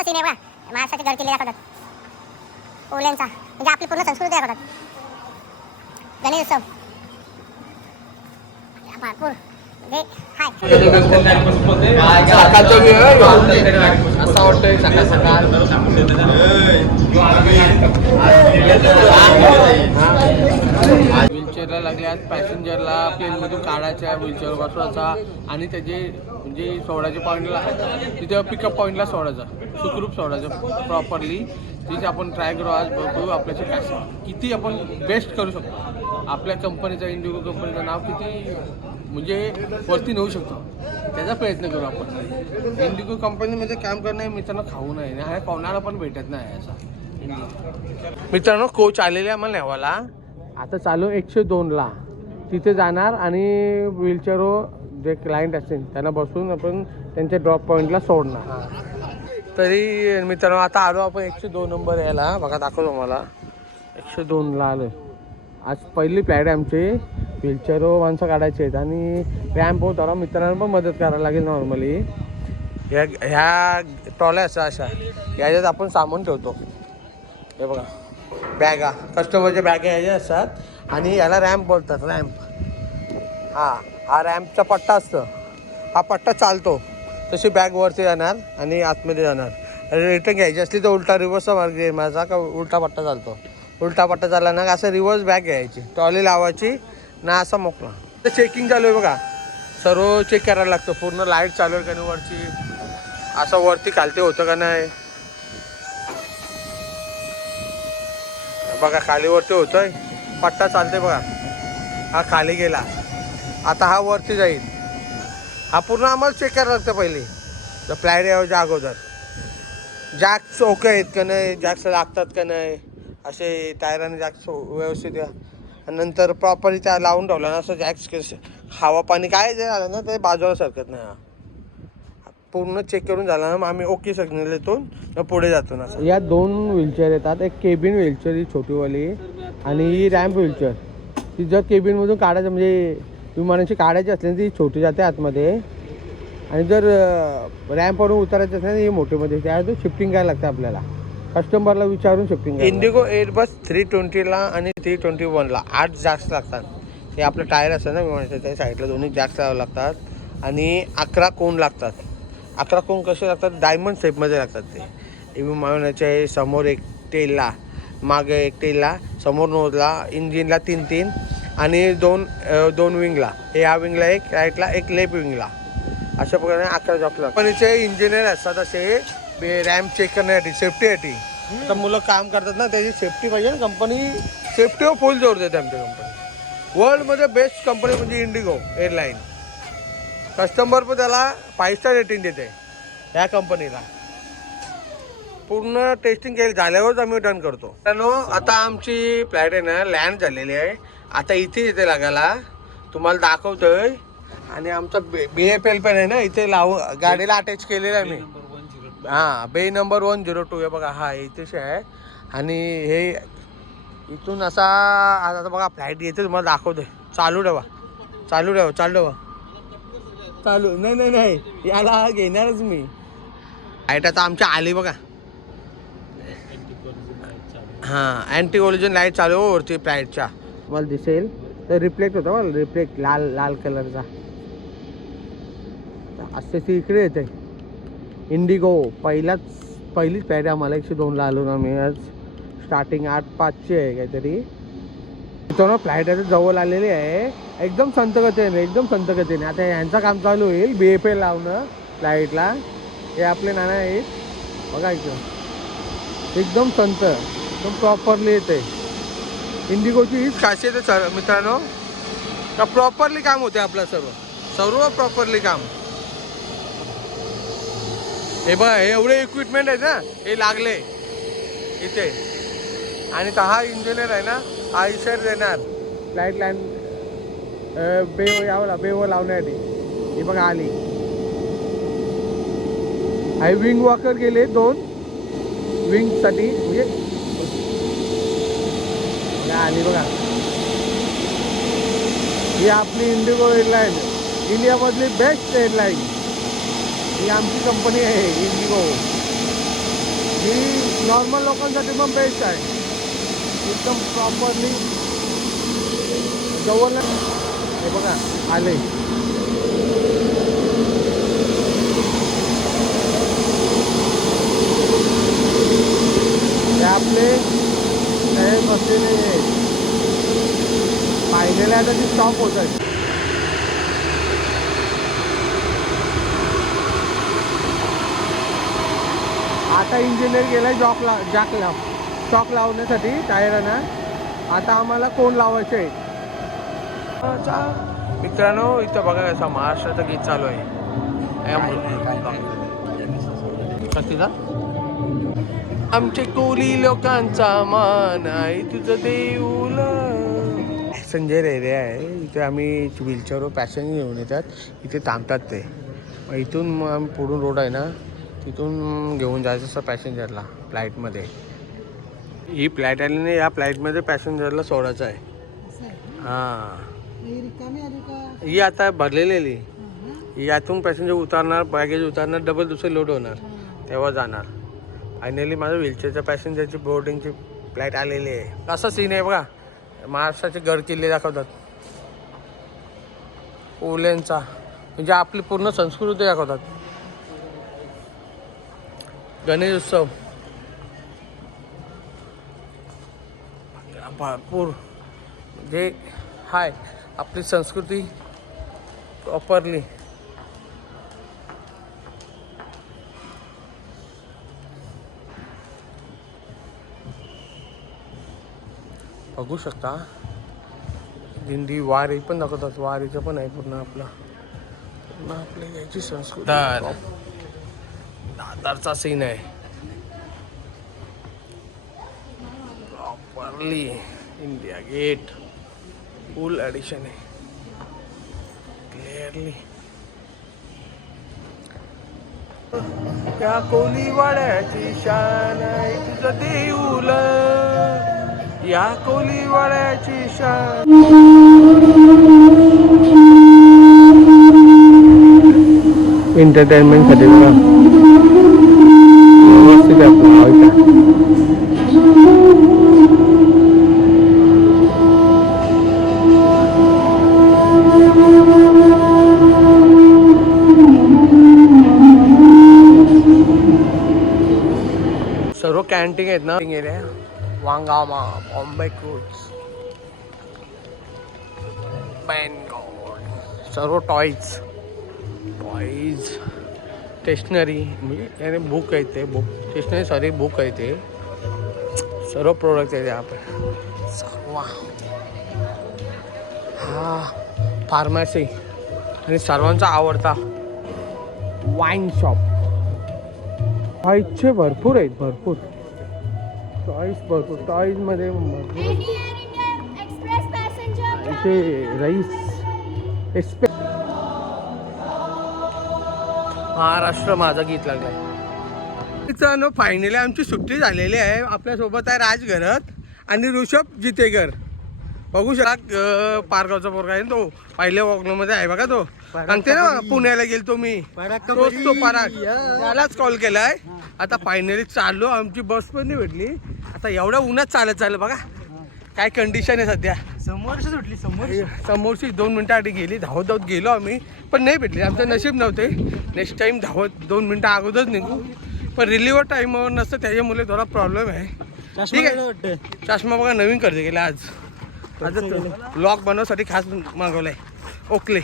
असा सीन आहे बघा, महाराष्ट्राचे गड किल्ले दाखवतात ओल्यांचा, म्हणजे आपली पूर्ण संस्कृती दाखवतात. गणेश उत्सव भरपूर म्हणजे असं वाटतंय सकाळ सकाळ व्हीलचेअरला लागल्यात. पॅसेंजरला प्लेनमधून काढायच्या, व्हीलचेअर बसवायचा आणि त्याचे म्हणजे सोडायच्या पॉईंटला, तिथे पिकअप पॉईंटला सोडायचा, सुखरूप सोडायचं प्रॉपरली. तिथे आपण ट्राय करू, आज बघू आपल्याचे पॅसेंजर किती आपण बेस्ट करू शकतो. आपल्या कंपनीचं, इंडिगो कंपनीचं नाव किती म्हणजे वरती नेऊ शकतो, त्याचा प्रयत्न करू आपण. इंडिगो कंपनीमध्ये काम करणं मित्रांनो खाऊ नये, हा कोणाला पण भेटत नाही असा. मित्रांनो कोच आलेले आम्हाला नेवाला, आता चालू 102ला तिथे जाणार आणि व्हीलचेअरवर जे क्लायंट असतील त्यांना बसून आपण त्यांच्या ड्रॉप पॉईंटला सोडणार. तरी मित्रांनो आता आलो आपण 102 नंबर यायला, बघा दाखवतो मला. 102ला आलो. आज पहिली फ्लाईट आहे आमची. व्हीलचेअरवर माणसं काढायची आहेत आणि रॅम्प होता, मित्रांना पण मदत करायला लागेल. नॉर्मली ह्या ट्रॉल्या असतात अशा, याच्यात आपण सामान ठेवतो. हे बघा बॅगा, कस्टमरच्या बॅगा याच्या असतात आणि याला रॅम्प बोलतात. रॅम्प हा रॅम्पचा पट्टा असतो, हा पट्टा चालतो तशी बॅग वरती जाणार आणि आतमध्ये जाणार. रिटर्न घ्यायची असली तर उलटा रिव्हर्सचा मार्ग आहे माझा, का उलटा पट्टा चालतो. उलटा पट्टा झाला ना असं रिव्हर्स बॅग घ्यायची, ट्रॉली लावायची ना, असा मोकळा. तर चेकिंग चालू आहे बघा, सर्व चेक करायला लागतं. पूर्ण लाईट चालू आहे का नाही वरची, असं वरती खालती होतं का नाही. बघा खाली वरती होतंय, पट्टा चालते बघा. हा खाली गेला, आता हा वरती जाईल. हा पूर्ण आम्हाला चेक करायला लागतं पहिले, तर फ्लाईट यायच्या अगोदर. जॅक्स ओके आहेत का नाही, जॅक्स लागतात का नाही, असे टायराने जॅक्स व्यवस्थित या. नंतर प्रॉपरली त्या लावून ठेवला ना, असं जॅक्स हवा पाणी काय जे झालं ना ते बाजूला सरकत नाही. पूर्ण चेक करून झाला ना मग आम्ही ओके सिग्नल देतो, पुढे जातो ना. या 2 व्हीलचेअर येतात, एक केबिन व्हीलचेअर ही छोटीवाली आणि ही रॅम्प व्हीलचेअर. ती जर केबिनमधून काढायचं म्हणजे विमानाची काढायची असली ती छोटी जाते आतमध्ये, आणि जर रॅम्पवरून उतरायचं असेल ही मोठीमध्ये, त्यातून शिफ्टिंग करायला लागतं आपल्याला, कस्टमरला विचारून शिफ्टिंग. इंडिगो एअरबस 320ला आणि 321ला 8 जॅक्स लागतात. हे आपलं टायर असतं ना विमानाचं, त्या साईडला दोन्ही जॅक्स लावावे लागतात आणि 11 कोन लागतात. 11 कोन कसे लागतात, डायमंड शेपमध्ये लागतात. ते विमानाचे समोर एक टेलला, मागे एक टेलला, समोर नोजला, इंजिनला 3 आणि 2 विंगला. हे या विंगला एक, राईटला एक, लेफ्ट विंगला. अशा प्रकारे 11 जॉब लागतात. कंपनीचे इंजिनियर असतात असे रॅम्प चेक करण्यासाठी, सेफ्टीसाठी. आता मुलं काम करतात ना, त्याची सेफ्टी पाहिजे ना. कंपनी सेफ्टीवर फुल जोर देते आमची कंपनी. वर्ल्डमध्ये बेस्ट कंपनी म्हणजे इंडिगो एअरलाईन. कस्टमर पण त्याला 5 स्टार रेटिंग देते ह्या कंपनीला. पूर्ण टेस्टिंग केली झाल्यावरच आम्ही डन करतो. त्यानो आता आमची फ्लाईट आहे ना लँड झालेली आहे. आता इथे येते लागायला, तुम्हाला दाखवतोय. आणि आमचा BFL पण आहे ना इथे गाडीला अटॅच केलेला आहे मी. बे नंबर 102 आहे बघा, हा इथेच आहे. आणि हे इथून असा आता बघा फ्लाईट येते, तुम्हाला दाखवतोय. चालू ठेवा. नाही याला घेणारच मी. फ्लाईट आता आमच्या आली बघा. अँटी कोलिजन लाईट चालू वरती फ्लाईटच्या, तुम्हाला दिसेल तर रिफ्लेक्ट होता बघा, रिफ्लेक्ट लाल कलरचा. असते ती इकडे येते. इंडिगो पहिलीच फ्लाईट आहे आम्हाला. 102ला आलो ना मी आज. स्टार्टिंग 8:05ची आहे काहीतरी. इथं फ्लाईट आहे जवळ आलेली आहे, एकदम संत गतीने. आता यांचं काम चालू होईल, BFL लावणं फ्लाईटला. हे आपले नाना आहेत बघा, इथं एकदम संत, एकदम प्रॉपरली येते. इंडिगोची हीच खासियत आहे सर मित्रांनो, का प्रॉपरली काम होते आपलं, सर्व प्रॉपरली काम. हे बघा, हे एवढे इक्विपमेंट आहेत ना, हे लागले इथे. आणि हा इंजिनियर आहे ना, हा इशारा देणार फ्लाईट लँड बेवर लावण्यासाठी. हे बघा आली. हे विंग वॉकर गेले 2 विंगसाठी, म्हणजे आली बघा. ही आपली इंडिगो एअरलाईन, इंडियामधली बेस्ट एअरलाईन. ही आमची कंपनी आहे इंडिगो. ही नॉर्मल लोकांसाठी पण बेस्ट आहे, एकदम प्रॉपरली जवळ. हे बघा आले. हे आपले काही बसलेले पाहिलेले आता ती स्टॉप होत आहे. आता इंजिनियर गेलाय चॉक लावण्यासाठी टायरांना. आता आम्हाला कोण लावायचे आहे. मित्रांनो इथं बघा कसा महाराष्ट्राचं गीत चालू आहे. कतीला आमचे कोली लोकांचा मान आहे तुझं देऊल. संजय रेरे आहे इथे. आम्ही व्हीलचेअरवर पॅसेंजर घेऊन येतात, इथे थांबतात ते. मग इथून मग आम्ही पुढून रोड आहे ना तिथून घेऊन जायचं असं पॅसेंजरला फ्लाईटमध्ये. ही फ्लाईट आली नाही, या फ्लाईटमध्ये पॅसेंजरला सोडायचं आहे. हां ही आता भरलेली. यातून पॅसेंजर उतरणार, बॅगेज उतरणार, डबल दुसरे लोड होणार, तेव्हा जाणार. फायनली माझं व्हीलचेअरच्या पॅसेंजरची बोर्डिंगची फ्लाईट आलेली आहे. असा सीन आहे बघा. महाराष्ट्राचे गड किल्ले दाखवतात, ओल्यांचा, म्हणजे आपली पूर्ण संस्कृती दाखवतात. गणेश उत्सव भरपूर म्हणजे हाय आपली संस्कृती प्रॉपरली. बघू शकता दिंडी वारी पण दाखवतात. वारीचं पण आहे पूर्ण आपली याची संस्कृती. दादरचा सीन आहे properly. India get full addition आहे क्लिअरली. त्या कोलीवाड्याची शान आहे तुझं देऊल, या कोलीवाड्याची शान. एंटरटेनमेंटसाठी बघा व्यवस्थित आपलं. सर्व कॅन्टीन आहेत ना एरिया. वांगामा, बॉम्बे क्रूज, बँगॉल, सर्व टॉईज, स्टेशनरी म्हणजे याने बुक आहे ते बुक स्टेशनरी सॉरी बुक आहे ते सर्व प्रोडक्ट आहेत यहाँ पे सर्व. हा फार्मसी आणि सर्वांचा आवडता वाईन शॉप. टॉईजचे भरपूर आहेत, भरपूर टॉईजमध्ये इथे राईस महाराष्ट्र माझा गीत लागलाय. मित्रांनो फायनली आमची सुट्टी झालेली आहे. आपल्यासोबत आहे राज घरत आणि ऋषभ जितेकर. बघू शकता पारगावचा पोरगा आहे तो पहिल्या वॉकमध्ये आहे बघा. तो सांगते ना पुण्याला गेलतो मी, तोच तो पराग. त्यालाच कॉल केलाय. आता फायनली चाललो. आमची बस पण नाही भेटली. आता एवढ्या उन्हात चालत बघा काय कंडिशन आहे सध्या. समोरची 2 मिनिटाआधी गेली. धावत गेलो आम्ही पण नाही भेटली. आमचं नशीब नव्हते. नेक्स्ट टाइम धावत 2 मिनिटं अगोदरच निघू. पण रिलीवर टाईमवर नसतं त्याच्यामुळे थोडा प्रॉब्लेम आहे. ठीक आहे. चष्मा बघा नवीन खरेदी केला आज. ब्लॉग बनवण्यासाठी खास मागवलाय. ओकले.